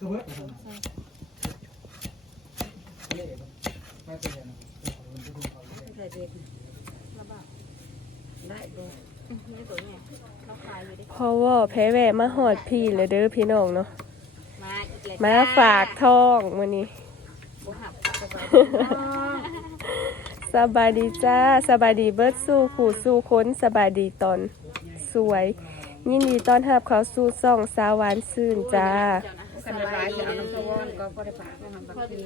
ก็เบิดไปทำไมเล่ไม่เป็นไรนะมันจะดูเขาเล่ใส่เบ็ดระบาดได้ด้วยนี่ตัวเนี่ยเราขายอยู่ดิเพราะว่าแพ้แวะมาหอดพี่เลยเด้อพี่น้องเนาะ มาอีกเลยมาฝากท้องมื้อนี้บุหับสบายสบายดีจ้าสบายดีเบิดสู้ขู่สู้ค้นสบายดีตอนสวย ยินดีต้อนรับเขาสู่ซ่องสาวหวานซื่นจ้า สบายดีน้ำตะวันก็พอได้ฝากนะครับบางที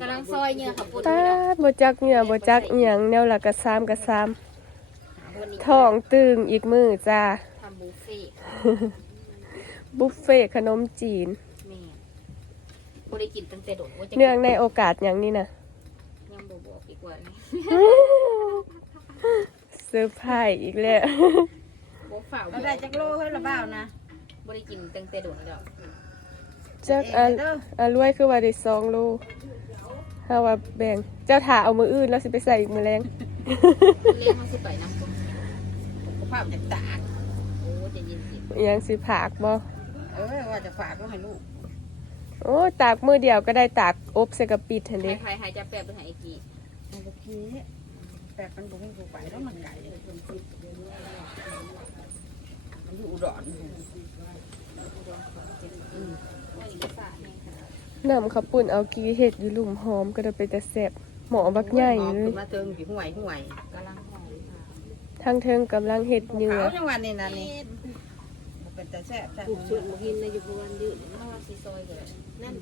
กำลังซอยเนื้อขับปุ่นตาดบ่จักเหงื่อบ่จักเอียงแนวละกะซามกะซามท้องตึงอีกมือจ้าทำบุฟเฟ่ต์บุฟเฟ่ต์ขนมจีนแม่บริกินตั้งแต่โดดว่าจะเนื่องในโอกาสอย่างนี้นะยังบบอกอีกว่านี่เซอร์ไพรส์อีกแล้วบฝ่าเราได้จักโลเฮ้ยละเบ้านะ บริกินตั้งแต่โดดแล้วจักอันอันรวยคือว่าได้สองโลถ้าว่าแบ่งเจ้าถาเอามืออื่นแล้วสิไปใส่อีกมือแรงเลี้ยงเขาสิไปน้ำคนภาพจากตาดโอ้จะยินสิอิหยังสิผากบ่เออว่าจะฝากก็ให้ลูกโอ้ตากมือเดียวก็ได้ตากอบใส่กระปิดทันใครเด้ใครใครจะแปลเป็นไหนอีกทีมันก็ขี้แปลกมันบุ้งกูไปแล้วมันไก่ มันอยู่อุดรว่าอีกฝากเนี่ยค่ะน้ำข้าวปุ้นเอากีเห็ดอยู่หลุมหอมก็ได้ไปแต่แซ่บหมอบักใหญ่เลยมาเติมกี่ห่วยห่วยกำลังหอยค่ะทางเทิงกำลังเห็ดเหยื่อเขาจังหวัดนี่นะนี่เป็นแต่แซ่บใช่ปลูกชวนมากินในอยู่ประวันยืดน่าว่าซีซอยเลยนั่น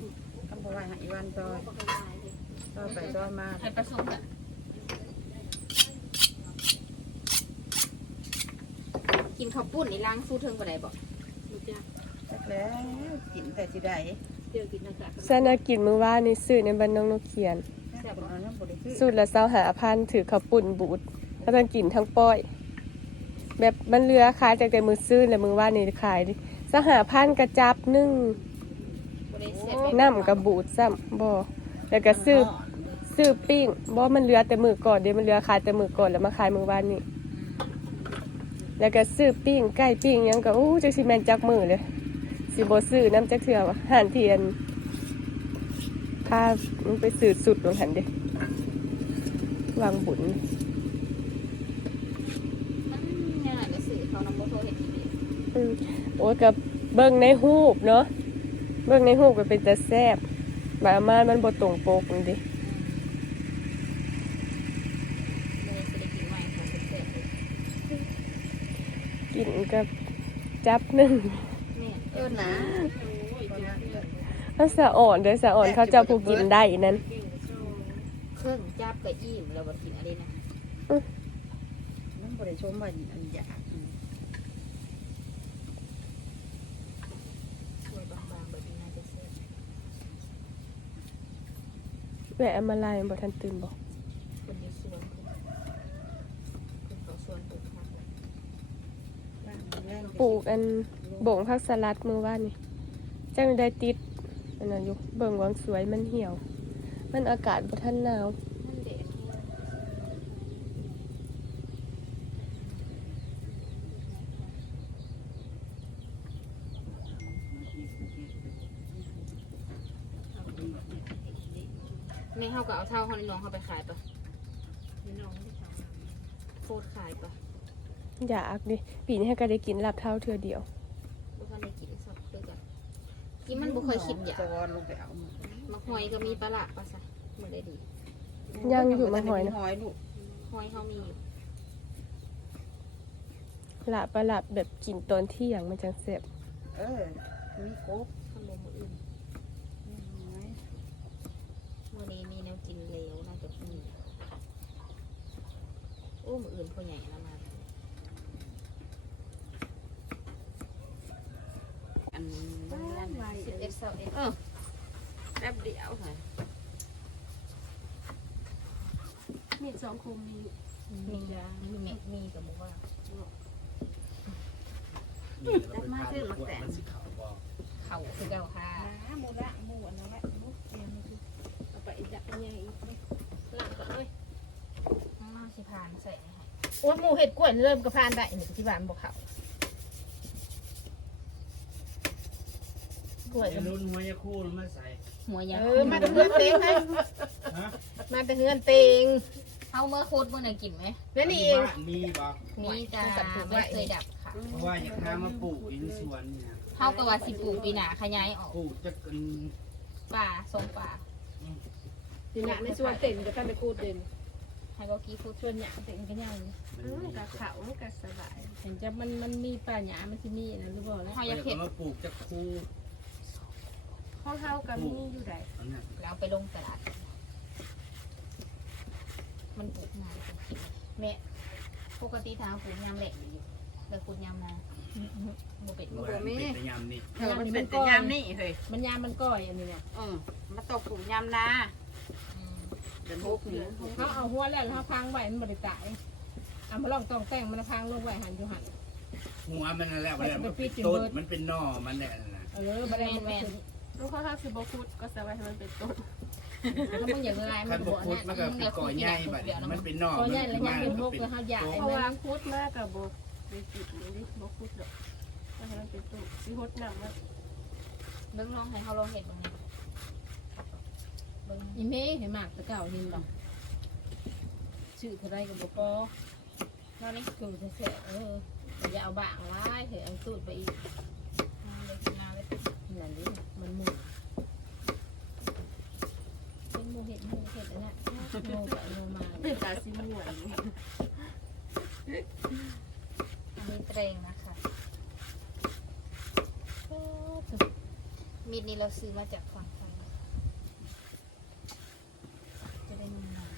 คำพูดว่าหายวันซอยก็กระไรเลยซอยไปซอยมาให้ผสมกันกิน ข้าวปุ้นนี่ล้างสู้เทิงกว่าใดบอกจักแล้วกินแต่สิได้เดี๋ยวกินอากาศซานากินมือว่านี่ซื้อในบ้านน้องนกเขียน แซ่บเอาน้ำบริสุทธิ์สูตรละเศร้าหาพันถือข้าวปุ่นบูดแล้วต้องกินทั้งป้อย แบบมันเรือขายจากแต่มือซื้อและมือว่านี่ขายดิสหาพันกระจับนึ่งบริเสธน้ำกระบูดซ้ำบ่แล้วก็ซื้อซื้อปิ้งบ่มันเรือแต่มือก่อนเดี๋ยวมันเรือขายแต่มือก่อนแล้วมาขายมือวานนี่ แล้วก็ซื้อปิ้งไก่ปิ้งหยังก็อู้จักสิแม่นจักมือเลยสิบ่ซื้อน้ำจักเถื่อวะห่านเทียนพามันไปซื้อสุดลงหันเด้วางบุญเนี่ยจะสื่อเขานำโมโทเห็ดทีเดียวอืมโอ้ยกับเบิ่งในหูปเนาะเบิ่งในหูปก็เป็นแต่แซ่บบามามันบ่ตรงปกนี่ดิ เลยจะได้กินใหม่ค่ะเสร็จเลย กินกับจับหนึ่งเนี่ยเออนะถ้าสะอ่อนเด้อสะอ่อนเขาจะผู้กินได้นั้นเครื่องจับกับอิ่มแล้วบัดกินอะไรนะน้ำบริชมว่าอันอยากช่วยบางๆแบบนี้น่าจะเสร็จแหวะมาลายบ่ทันตื่นบ่คนอยู่สวนคนคนเขาสวนปลูกผัก ปลูกอันบ่งผักสลัดมือว่านนี่จังได้ติดอันนั้นอยู่เบิ่งวางสวยมันเหี่ยว มันอากาศบ่ทันหนาวนั่นเด็กนี่เขาก็เอาเท่าเขาในน้องเขาไปขายปะในน้องที่ขายโคตรขายปะ อยากดิปีนี้ก็ได้กินลาบเท่าเทื่อเดียวบุคันได้กินสักเดือนกินมันบุเคยคิดอยากจะวอนลงไปเอามะหอยก็มีปลาละปะซะหมดเลยดียังอยู่มาหอยนะหอยลูกหอยเขามีอยู่ลาบปลาลาบแบบกินตอนเที่ยงมันจังแซ่บเออ มีครบขนมมืออื่นวันนี้มีแนวกินเลวน่าจะมีโอ้มืออื่นคนใหญ่ละมา อันสิบเอ็ดเสาเอ็ดเออแป๊บเดียวค่ะมีสองคมมีมีมีมีมีกับบอกว่าได้มาซื้อมาแต่งเขาคือเก่าค่ะหมูละหมูอันนั้นแหละหมูเตียงนี่คือเอาไปจับยังไงอีกหลังก่อนเลยมาสิพานใส่ให้โอ้หมูเห็ดกล้วยเริ่มกระพานได้หนึ่งที่บ้านบอกเขา กล้วยรุ่นหัวยาคู่มาใส่หัวยาเออมาเพื่อนเต็งให้ฮะมาแต่เฮือนเต็งเฮาเมื่อโคตรเมื่อไหร่กินไหมนั่นนี่เองบ้านมีบ่นี่จ้าไม่เคยดับค่ะเพราะว่าอยากหามาปลูกอยู่ในสวนเนี่ยเฮาก็ว่าสิปลูกปีหน้าขยายออกปลูกจะกันป่าทรงป่าทีนี้ในส่วนเต็งก็ท่านไปกูดเด่นให้ก็กี้พูดส่วนหยาเต็งก็ยังมันกับเขากับสบายเห็นจะมันมันมีป่าหยามันที่มีนะรู้บ่แล้วเฮาอากอยายกเห็ดมาปลูกจะคู่ ห้องเฮากับมีอยู่ใดอันนั้นแล้วไปลงตลาด มันปลูกงาแม่ปกติทางปลูกยามแหลกอยู่แต่ปลูกยามนาบ่เป็นบ่เป็นเป็นยามนี่เออมันเป็นแต่ยามนี่เฮ้ยมันยามันก้อยอันนี้เนี่ยอืมมาตกปลูกยามนาเดือนหกนี่เขาเอาหัวแล้วเขาพังไว้มันบริตายเอามาลองตองแต่งมันพังลงไว้หันอยู่หันหัวมันนั่นแหละมันเป็นต้นมันเป็นนอมันแหละนั่นะเออบันไดมัน ลูกเขาถ้าสิบ่คุดก็สบายให้มันเป็นต้นถ้ามึงอยากลายมัคันนบ่บ่พุดมันก็เป็นก่อใหญ่บัดนี้มันเป็นหน่อก้อยมันใหญ่แล้วยังมาเป็นมันพวกเป็นแล้วเขาใหญ่เพราะว่าคุดมากกับบ่ไปจิตนี่ดิบ่คุดหรอกก็ให้มันเป็นต้นสิฮดน้ำมันเบิ่งลองให้เฮาลองเห็ดเบิ่งนี่เบิ่งอีเมย์เห็นมากตะเก่าเห็นบ่ชื่อเท่าไรกับบ่พอเท่านี้คือจะเสียเอออย่าเอาบางไว้เถอะเอาตูดไปอีก เอาเลยกินน้ำเลย นั่นดิมันมุนเป็นโมเห็ดโมเห็ดอันเนี้ยโมไปโมมาเป็นตาสิม่วนอันนี้เตรงนะคะมีดนี้เราซื้อมาจากฝั่งไทยจะได้นุ่มๆ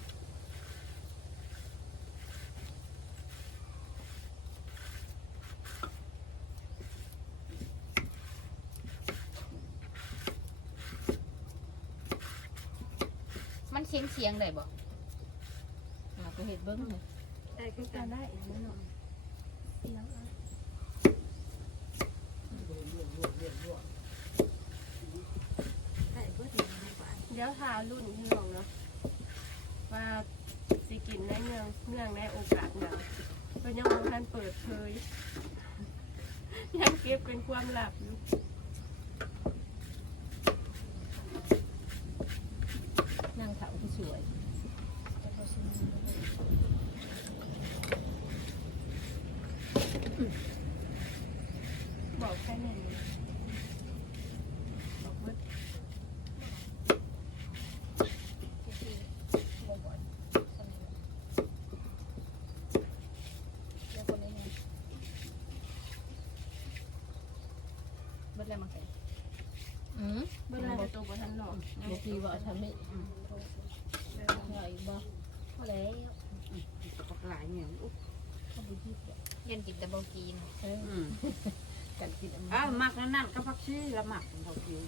สียงได้บ่หาไปเห็ดเบิ้งเลยได้คือกันได้อีกนิดหน่อยเสียงเอาได้เบิ้งดีกว่าเดี๋ยวทารุ่นที่ลองเนาะว่าสิกินในเมืองเมืองในโอกาสหนาวเพิ่นยังบ่ทันเปิดเผยยังเก็บเป็นความลับอยู่ นั่งเขาที่สวย บอกแค่นี้บอกเบิด เบิดแล้วมันใส่อืม เบิดแล้วตัวบ่ทั นหลอกบางทีว่าทำไม่หน่อยบ่พอแล้วปากหลายเนี่ยอุ๊ยเขาไปที่ยันกินแต่บอกีนอืมกันกินอันอ้าวมักนั่นนั่นก็พักชีละหมักเรากิน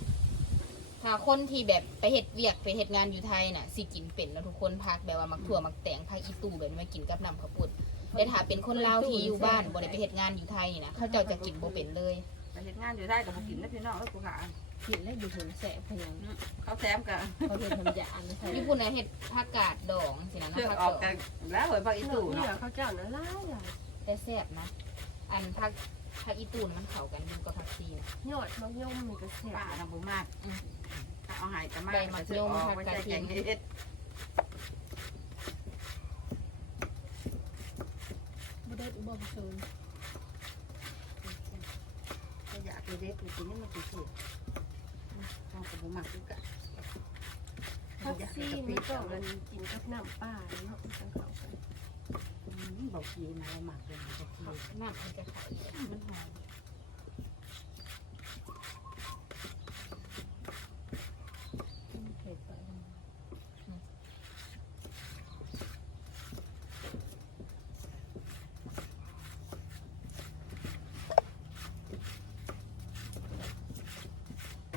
หาคนที่แบบไปเฮ็ดเวียกไปเฮ็ดงานอยู่ไทยน่ะสิกินเป็นแล้วทุกคนพักแบบว่ามักถั่วมักแตงพักอีตู้แบบนี้มากินกับน้ำข้าวปุ้นแต่ถ้าเป็นคนลาวที่อยู่บ้านบ่ได้ไปเฮ็ดงานอยู่ไทยนี่นะเขาเจ้าจะกินบ่เป็นเลยไปเฮ็ดงานอยู่ได้แต่บ่กินแล้วพี่น้องแล้วกูขา กินแล้วอยู่ผลแสบพยังเขาแถมกันเขาจะทำยาอันนี้ใช่ญี่ปุ่นน่ะเฮ็ดผักกาดดองสินะเลือกผักอดออกงกันแล้วเหยพักอีตู่เนาะเขาเจ้าน่ะหลายหลายแต่แซ่บนะ อันผักผักอีตูนมันเข้ากันอยู่กับผักชีนะ ยอดมะยมนี่ก็แซ่บป้าทำบุญมากเอาหายกันมากใบมะยมไว้ผักกาดใจแกงเฮ็ดบ่ได้อุบลเชิญก็อยากไปเด็ดกูกินนี่มันสิสุ ดเอากับบุญมากคือกันพักซี่มันต้องมันกินกับน้ำปลาเนาะจังเขาไปบอกกินอะไรหมักเลยบอกกินน้ำมันจะเข้ามันหอม เผ็ดไป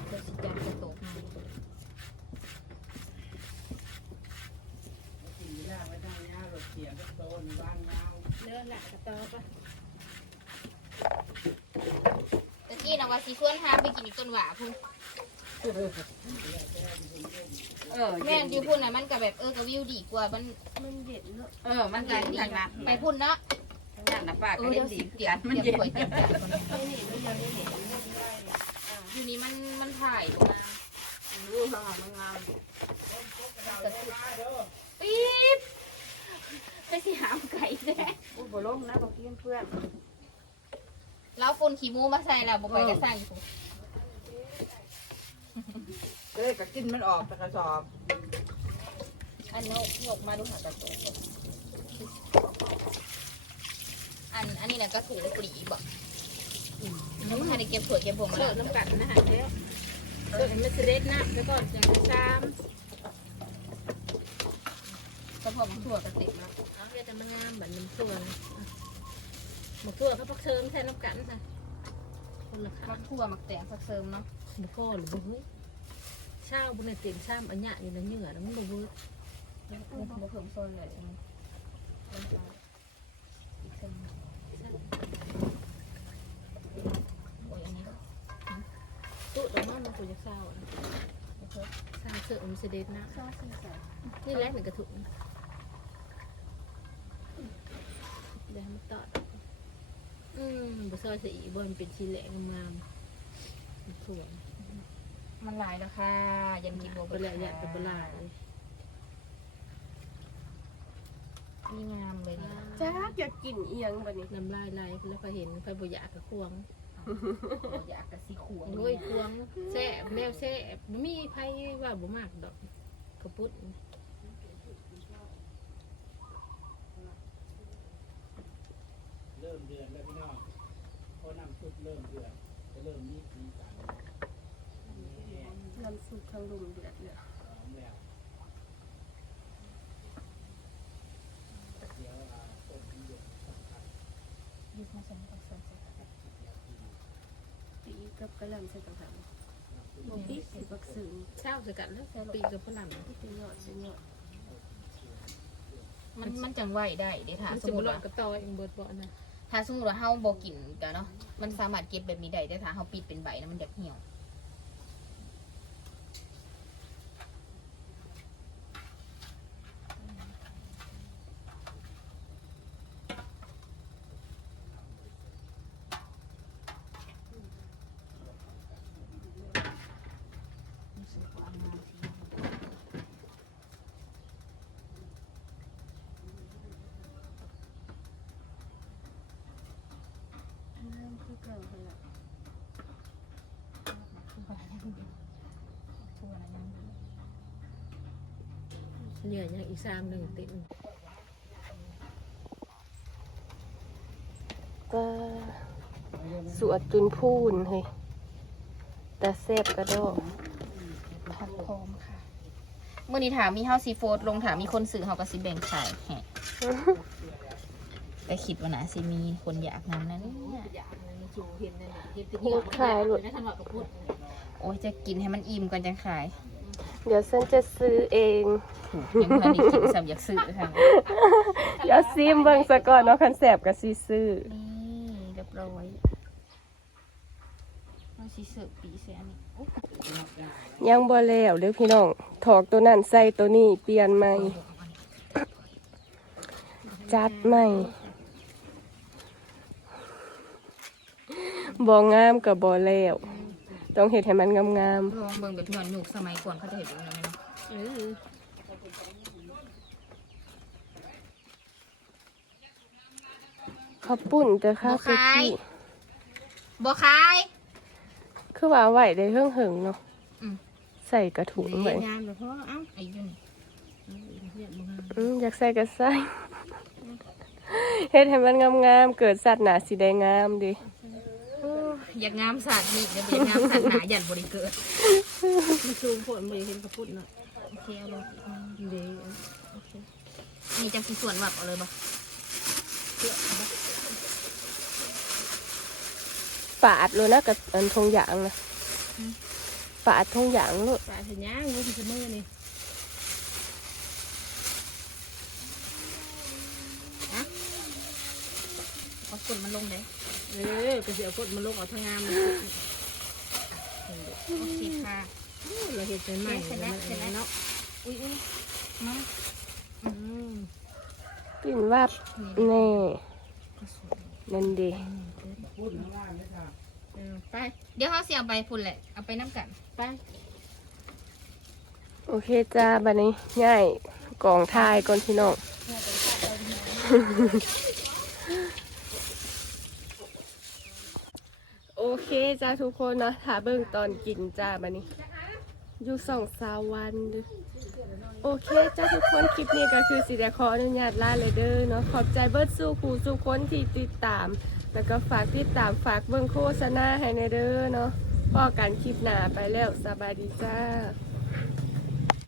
เดี๋ยวสิจัดกระโตกมา กินยากไม่ได้ยากรถเสียก็โดนบ้านยาว เนื้อหนักกระตอปะ ตะกี้นะ ว่าสิชวนหามไปกินอีกต้นหว่าพุ่นเออแม่นอยู่พุ่นน่ะมันก็แบบเออก็วิวดีกว่ามันมันเย็นเนาะเออ มันกันทางนั้นไปพุ่นเนาะทางนั้นนะป้าเอก็อเห็เดี๋นยวดีสิคือเตรียกัมนมันเตรียมเย็นถ้วยเตรียมจานคนไอ้นี่มันยังไม่เห็นมันไม่ได้อ่าอยู่นี่มันมันถ่ายลงมารูปมันงามปี๊บไปสิหามไก่แท้อู้บ่ลงนะบ่กินเพื่อนแล้ว ฝนขี้มูมาใส่แล้วบ่ค่อยจะใส่อยู่เอ้ยก็กินมันออกแต่กระสอบอันนกยกมาดูหากระตุกอันอันนี้น่ะก็ถุงปรีบ่แล้วมันให้ได้เก็บถั่วเก็บผมมาเลิแล้วกน้ำกันนะฮะแล้วเลิกมันจะเด็ดนะแล้วก็จะซ้ก็พอมันถั่วกระติกแล้วำเอาเรียกแต่มันงามแบบน้ำตัวนะ หมกตัวเขาพักเชิมแทนน้ำกันค่ะคนละมัค่ะกถั่วมักแตงผักเสริมเนาะหมกก้อนหรือบุ้ยเช่าบุญในเตียงซ้ำอันเนี้ยอยู่ในเหงื่อแล้วมันบุ้ยบ่เพิ่มโซนเลยโอ้ยอันนี้ตู้ตรงนั้นมันควรจะเศร้าเศร้าเสือมันจะเด็ดนะนี่แหละหนึ่งกระถุงเดี๋ยวมันตอด อืมบุซอยสีบนเป็นชีแหลงงามถ่วงมันหลายแล้วค่ะยันกินโบเปลือยกับเปลือยนี่งามเลยนะจ้าอยากกินเอียงบัดนี้น้ำลายไหลแล้วก็เห็นไปบุยากกับควงอยากกระสีขวงด้วยควงแซ่บแนวแซ่บมีไผว่าบ่มากดอกกระปุ้นเริ่มเดือนแล้วพี่น้อง พอน้ำซุปเริ่มเดือดจะเริ่มมีสีสันน้ำซุปข้างลุมเดือดเดือดหอมแล้วเดี๋ยวอ่าต้มน้ำเดือดสักพักยืดมาใส่ผักเสริมใส่ผักปีกับกระหล่ำใส่ต่างหากบ่ปีสิบักสึงเช้าสกัดแล้วปีกับฝรั่งเป็นยอดเป็นยอดมันมันจังไหวได้เดี๋ยวถามสมมบ่ติรอว่ากับตอเองเบิดบ่นะ ถ้าสมมติว่าเฮาบ่กินกันเนาะมันสามารถเก็บแบบนี้ได้แต่ถ้าเฮาปิดเป็นใบนะมันจะเหี่ยว น้ำคือเก่าหั่นล่ะ เหนื่อยยังอีกสามหนึ่งเต็มก็สวดจุนพูนเฮ้ยแต่แซ่บกระดอกผักพร้อมค่ะ เมื่อนี้ถามมีเฮาซีโฟดลงถามมีคนซื้อเฮาก็สิแบ่งขายแฮะแต่คิดว่านะสิมีคนอยากนำนั้นเนี่ยจูเห็นนั่นเห็นติโคตรขายหลุดนะทันว่ากระปุ้นโอ้ยจะกินให้มันอิ่มก่อนจะขาย เดี๋ยวฉันจะซื้อเอง ยังเพื่อนอีกกินสำอยากซื้อค่ะเดี๋ยวซิมเบิ่งซะก่อนเนาะคันแซ่บก็สิซื้อนี่เรียบร้อยเราสิเสิร์ฟปีเสียนี่โอ้ยังบ่แล้วเด้อพี่น้อง ถอกตัวนั้นใส่ตัวนี้เปลี่ยนใหม่ จัดใหม่บ่งามกับบ่แล้ว ต้องเฮ็ดให้มันงามลองเบิ่งแบบหย่อนหนุกสมัยก่อนเขาจะเห็นแบบนี้เนาะเออๆข้าวปุ้นแต่ข้าวคุกกี้บ่ขาย คือว่าไหวได้เฮิงเหิงๆเนาะอืม ใส่กระถุงไว้งามเลยเพราะว่าเอ้าไอ้ยุ่นเนี่ยมึงอืมอยากใส่ก็ใส่เฮ็ดให้มันงามๆ เกิดสัตว์หนาสิได้งามดิ อยากงามสัตว์นี่เดี๋ยวอยากงามสัตว์หนาหยันบริเกิดมันซูมผลไม่เห็นกระปุ้นเนาะโอเคเอาลงอีกเดี๋ยวนี่จะสิส่วนแบบเอาเลยบ่ฝาดเลยนะกับอันทงหยางนะฝาดทงหยางโลดปลาสัญญางูที่มือนี่เอาส่วนมันลงเลย เออก็เดี๋ยวกดมันลงเอาทางงามเลยโอเคค่ะเราเห็นเป็นใหม่แล้วมันเนาะอุ้ยอุ้ยมาอืมกินวับแน่นั่นดีไป เดี๋ยวเขาเสียเอาไปพุ่นแหละ เอาไปน้ำกันไป โอเคจ้าบัดนี้ง่ายกองทายก่อนพี่น้อง โอ เคจ้าทุกคนเนาะถ้าเบิ่งตอนกินจ้ามานี่อยู่สองสาวันดโอเคจ้าทุกคนคลิปนี้ก็คือสิเด้ขออนุญาตลาเลยเด้อเนาะขอบใจเบิร์ดสู้ขู่สู้คนที่ติดตาม แล้วก็ฝากติดตามฝากเบิ่งโฆษณาให้ในเด้อเนาะพอกันคลิปหน้าไปแล้วสบายดีจ้า